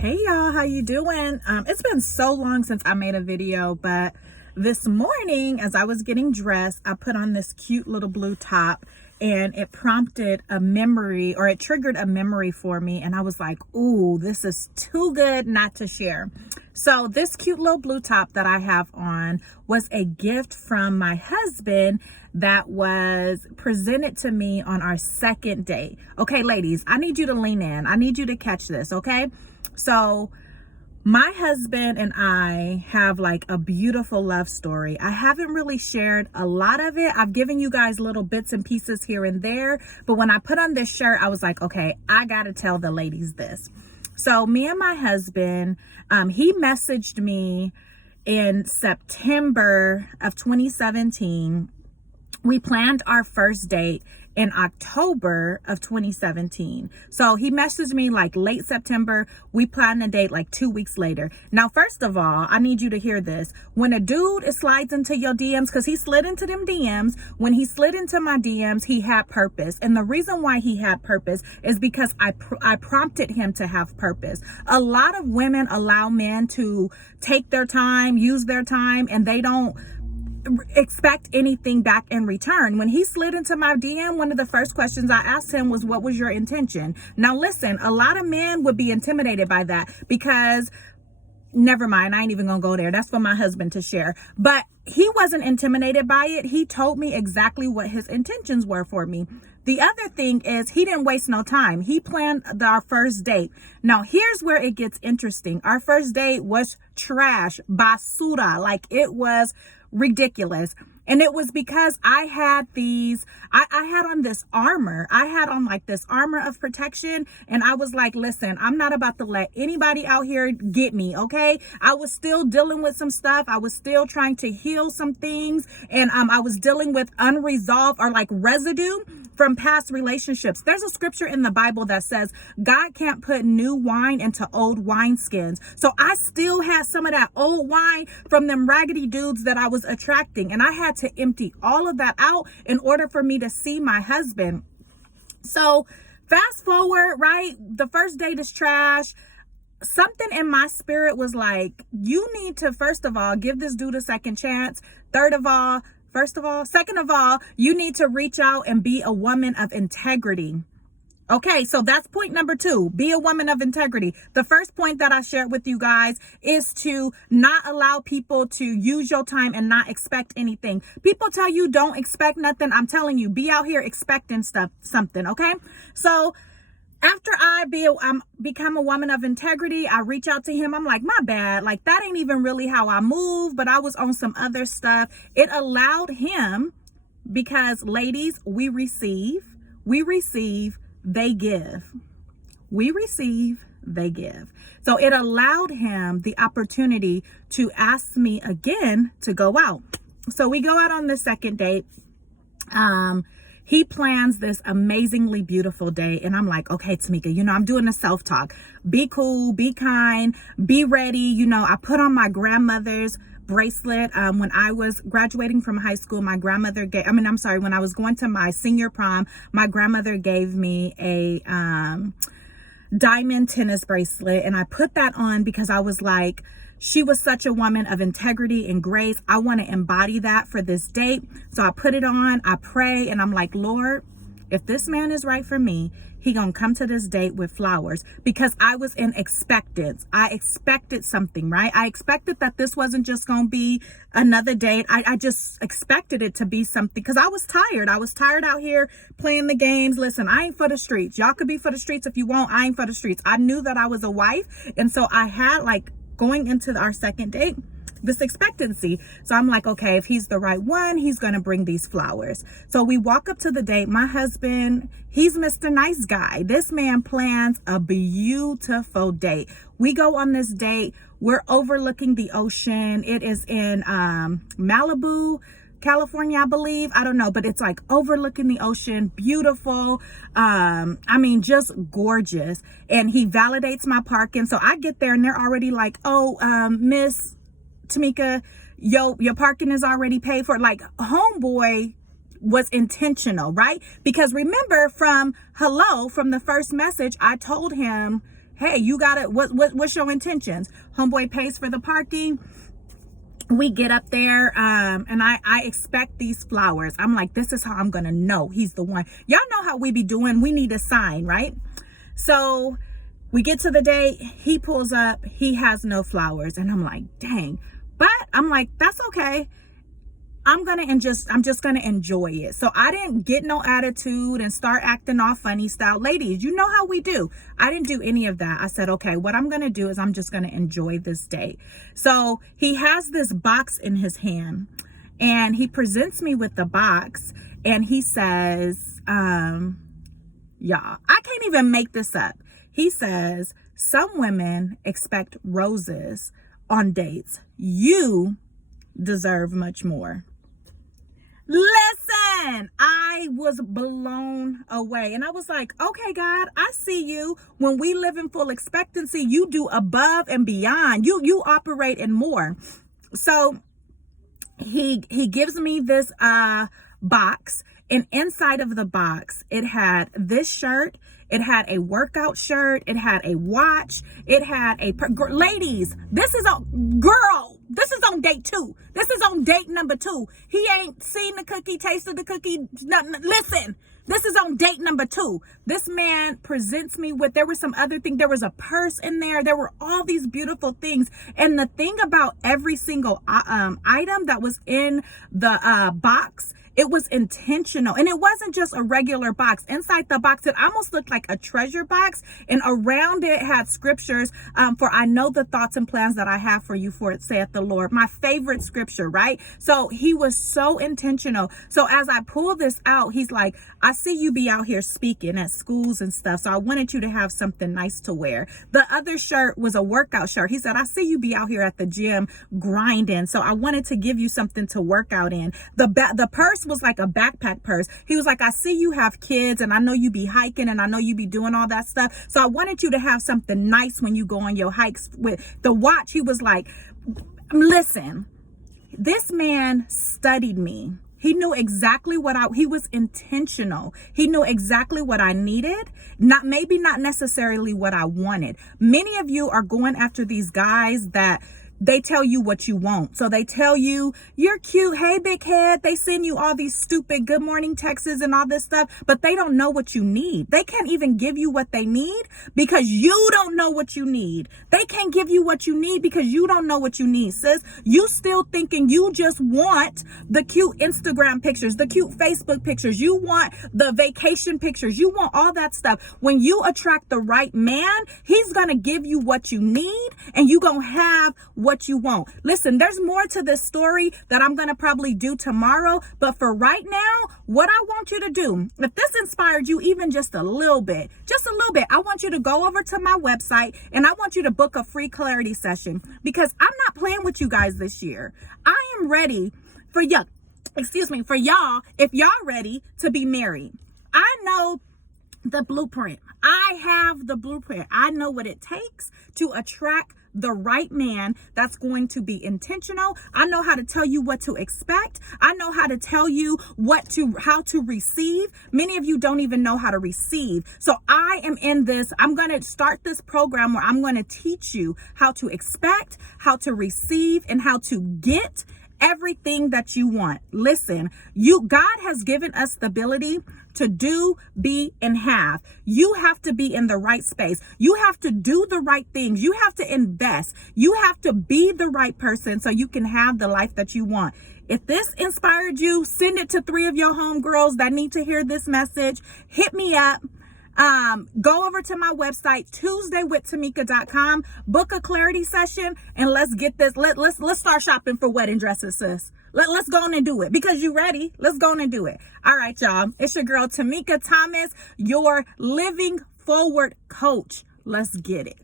Hey y'all, how you doing? It's been so long since I made a video, but this morning as I was getting dressed, I put on this cute little blue top and it prompted a memory, or it triggered a memory for me, and I was like, ooh, this is too good not to share. So this cute little blue top that I have on was a gift from my husband that was presented to me on our second date. Okay, ladies, I need you to lean in. I need you to catch this, okay? So my husband and I have like a beautiful love story. I haven't really shared a lot of it. I've given you guys little bits and pieces here and there, but when I put on this shirt, I was like, okay, I gotta tell the ladies this. So me and my husband, he messaged me in September of 2017. We planned our first date in October of 2017. So he messaged me like late September. We planned a date like 2 weeks later. Now, first of all, I need you to hear this. When a dude slides into your DMs, because he slid into them DMs, when he slid into my DMs, he had purpose. And the reason why he had purpose is because I prompted him to have purpose. A lot of women allow men to take their time, use their time, and they don't expect anything back in return. When he slid into my DM, one of the first questions I asked him was, what was your intention? Now listen, a lot of men would be intimidated by that because, never mind, I ain't even gonna go there. That's for my husband to share. But he wasn't intimidated by it. He told me exactly what his intentions were for me. The other thing is he didn't waste no time. He planned our first date. Now, here's where it gets interesting. Our first date was trash, basura. Like, it was ridiculous. And it was because I had I had on this armor. I had on like this armor of protection. And I was like, listen, I'm not about to let anybody out here get me, okay? I was still dealing with some stuff. I was still trying to heal some things. And I was dealing with unresolved or like residue from past relationships. There's a scripture in the Bible that says God can't put new wine into old wineskins. So I still had some of that old wine from them raggedy dudes that I was attracting. And I had to empty all of that out in order for me to see my husband. So fast forward, right? The first date is trash. Something in my spirit was like, you need to, first of all, give this dude a second chance. Second of all, you need to reach out and be a woman of integrity. Okay, so that's point number 2. Be a woman of integrity. The first point that I shared with you guys is to not allow people to use your time and not expect anything. People tell you don't expect nothing. I'm telling you, be out here expecting something, okay? So after I become a woman of integrity, I reach out to him. I'm like, my bad. Like, that ain't even really how I move, but I was on some other stuff. It allowed him, because ladies, we receive, they give. We receive, they give. So it allowed him the opportunity to ask me again to go out. So we go out on the second date. He plans this amazingly beautiful day. And I'm like, okay, Tamika, I'm doing the self-talk. Be cool, be kind, be ready. I put on my grandmother's bracelet. When I was graduating from high school, when I was going to my senior prom, my grandmother gave me a diamond tennis bracelet. And I put that on because I was like, she was such a woman of integrity and grace. I want to embody that for this date. So I put it on, I pray, and I'm like, Lord, if this man is right for me, he gonna come to this date with flowers, because I was in expectance. I expected something, right? I expected that this wasn't just gonna be another date. I just expected it to be something, because I was tired. I was tired out here playing the games. Listen, I ain't for the streets. Y'all could be for the streets if you want. I ain't for the streets. I knew that I was a wife. And so I had, like, going into our second date, this expectancy. So I'm like, okay, if he's the right one, he's going to bring these flowers. So we walk up to the date. My husband, he's Mr. Nice Guy. This man plans a beautiful date. We go on this date. We're overlooking the ocean. It is in Malibu, California, I believe. I don't know, but it's like overlooking the ocean, beautiful. Just gorgeous. And he validates my parking. So I get there and they're already like, oh, Miss Tamika, your parking is already paid for. Like, homeboy was intentional, right? Because remember from the first message, I told him, hey, you got it. What's your intentions? Homeboy pays for the parking. We get up there, and I expect these flowers. I'm like, this is how I'm gonna know he's the one. Y'all know how we be doing. We need a sign, right? So we get to the date. He pulls up. He has no flowers, and I'm like, dang. But I'm like, that's okay. I'm just gonna enjoy it. So I didn't get no attitude and start acting all funny style. Ladies, you know how we do. I didn't do any of that. I said, okay, what I'm gonna do is I'm just gonna enjoy this day. So he has this box in his hand, and he presents me with the box, and he says, y'all, I can't even make this up. He says, some women expect roses on dates. You deserve much more. Listen, I was blown away, and I was like, okay, God, I see you. When we live in full expectancy, you do above and beyond. You operate in more. So he gives me this box, and inside of the box, it had this shirt. It had a workout shirt. It had a watch. It had a ladies, this is on date 2. This is on date number 2. He ain't seen the cookie, tasted the cookie. Listen, this is on date number 2. This man presents me with, there was some other thing. There was a purse in there. There were all these beautiful things. And the thing about every single item that was in the box, it was intentional, and it wasn't just a regular box. Inside the box, it almost looked like a treasure box, and around it had scriptures, for I know the thoughts and plans that I have for you, for it saith the Lord. My favorite scripture, right? So he was so intentional. So as I pull this out, he's like, I see you be out here speaking at schools and stuff, so I wanted you to have something nice to wear. The other shirt was a workout shirt. He said, I see you be out here at the gym grinding, so I wanted to give you something to work out in. The purse was like a backpack purse. He was like, I see you have kids, and I know you be hiking, and I know you be doing all that stuff, so I wanted you to have something nice when you go on your hikes. With the watch, he was like, listen, this man studied me. He knew exactly he was intentional. He knew exactly what I needed, maybe not necessarily what I wanted. Many of you are going after these guys that they tell you what you want. So they tell you, you're cute. Hey, big head. They send you all these stupid good morning texts and all this stuff, but they don't know what you need. They can't even give you what they need because you don't know what you need. They can't give you what you need because you don't know what you need, sis. You still thinking you just want the cute Instagram pictures, the cute Facebook pictures. You want the vacation pictures. You want all that stuff. When you attract the right man, he's going to give you what you need, and you going to have what you want. Listen, there's more to this story that I'm going to probably do tomorrow. But for right now, what I want you to do, if this inspired you even just a little bit, I want you to go over to my website, and I want you to book a free clarity session, because I'm not playing with you guys this year. I am ready for y'all, if y'all ready to be married. I know the blueprint. I have the blueprint. I know what it takes to attract the right man that's going to be intentional. I know how to tell you what to expect. I know how to tell you how to receive. Many of you don't even know how to receive. So I am in this. I'm going to start this program where I'm going to teach you how to expect, how to receive, and how to get everything that you want. Listen, God has given us the ability to do, be, and have. You have to be in the right space. You have to do the right things. You have to invest. You have to be the right person so you can have the life that you want. If this inspired you, send it to 3 of your homegirls that need to hear this message. Hit me up. Go over to my website, tuesdaywithtamika.com, book a clarity session, and let's get this. Let's start shopping for wedding dresses, sis. Let's go on and do it, because you ready. Let's go on and do it. All right, y'all. It's your girl, Tamika Thomas, your living forward coach. Let's get it.